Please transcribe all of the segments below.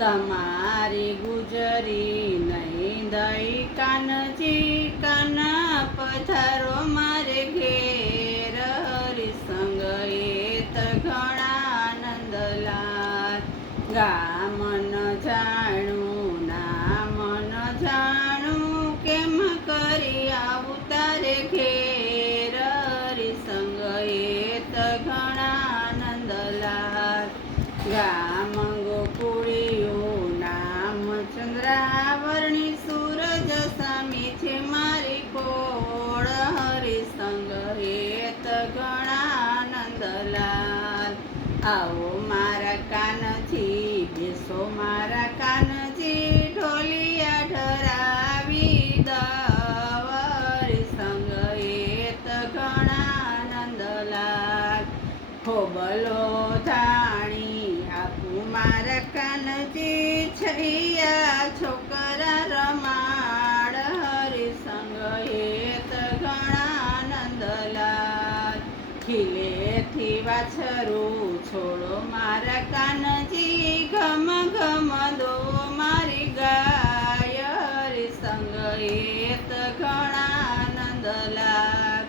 તમારી ગુજરી નહીં દઈ કાનજી કાના પધારો મારે ઘેર હરિસંગ એત ઘણા નંદલાલ ગામ ન જાણું નામ ન જાણું કેમ કરી આવું તારે ઘેર હરિસંગ એત ઘણા નંદલાલ ગામ ગોકુળિયું નામ ચંદ્રાવરણી સૂરજ સામી છે મારી કોળ હરિસંગ હેત ઘણા નંદલાલ આવો મારા કાનજી બેસો મારા કાનજી ઢોલિયા ઢરાવી દવ હરિસંગ હેત ઘણા નંદલાલ ખોબલો ધાણી આપું મારા કાનજી છૈયા છોકરા રમાડ હરિસંગ હેત ઘણા નંદલાલ ખીલેથી વાછરું છોડો મારા કાનજી ઘમ ઘમ દો મારી ગાય હરિસંગ હેત ઘણા નંદલાલ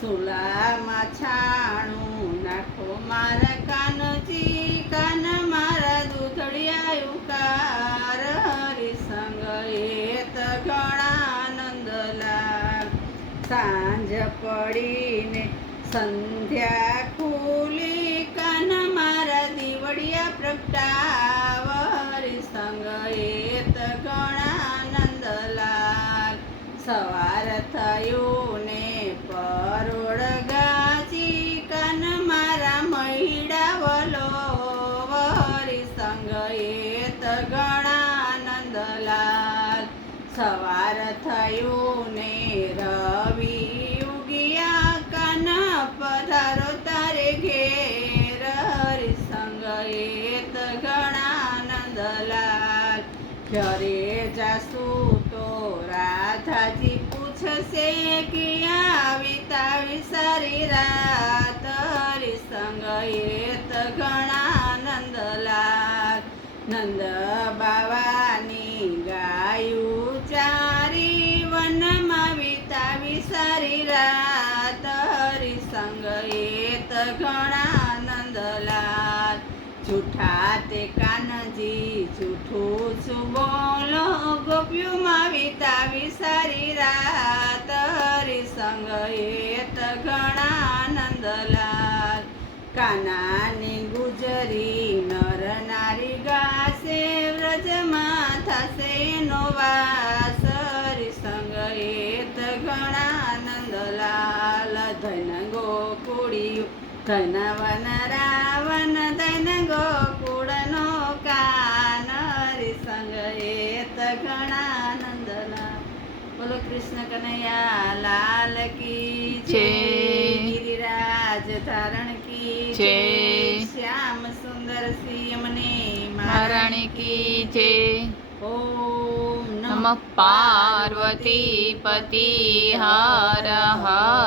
સુલામાં છાણું નાખો મારા કાનજી કાન મારા દૂધડિયા ઉકાર હરિસંગ હેત ઘણા નંદલાલ સાંજ પડીને સંધ્યા ખુલી કાન મારા દીવડિયા પ્રગટાવ હરિસંગ હેત ઘણા નંદલાલ સવાર થયું ને પરોળ ગાજી કાન મારા મહિડા વલો હરિસંગ હેત ઘણા નંદલાલ સવાર થયું ને રવિ ઉગિયા કાન પધારો તારે ઘેર હરિસંગ હેત ઘણા નંદલાલ ઘરે જાસુ તો રાધાજી પૂછશે કે આવી તાવી સારી રાત હરિસંગ હેત ઘણા નંદલાલ નંદ બાવાની ગાયું ચારી વનમાં વિતાવી સારી રાત હરિસંગ હેત ઘણા નંદલાલ જૂઠા તે કાનજી જૂઠું છું બોલો ગોપ્યુમાં વિતાવી સારી રાત હરિસંગ હેત ઘણા નંદલાલ કાનાની ગુજરી નર નારી ગાશે વ્રજમાં થશે નો વાસ હરિસંગ હેત ઘણા નંદલાલ ધન ગોકુળિયું ધન વન રાવણ ધન ગોકુળનો કાન હરિસંગ હેત ઘણા નંદલાલ બોલો કૃષ્ણ કનૈયા લાલ કી જય ગિરિરાજ ધારણ કી જય શ્યામ સુંદર શ્રી યમને મહારાણી કી જય ઓમ નમઃ પાર્વતી પતિ હર હર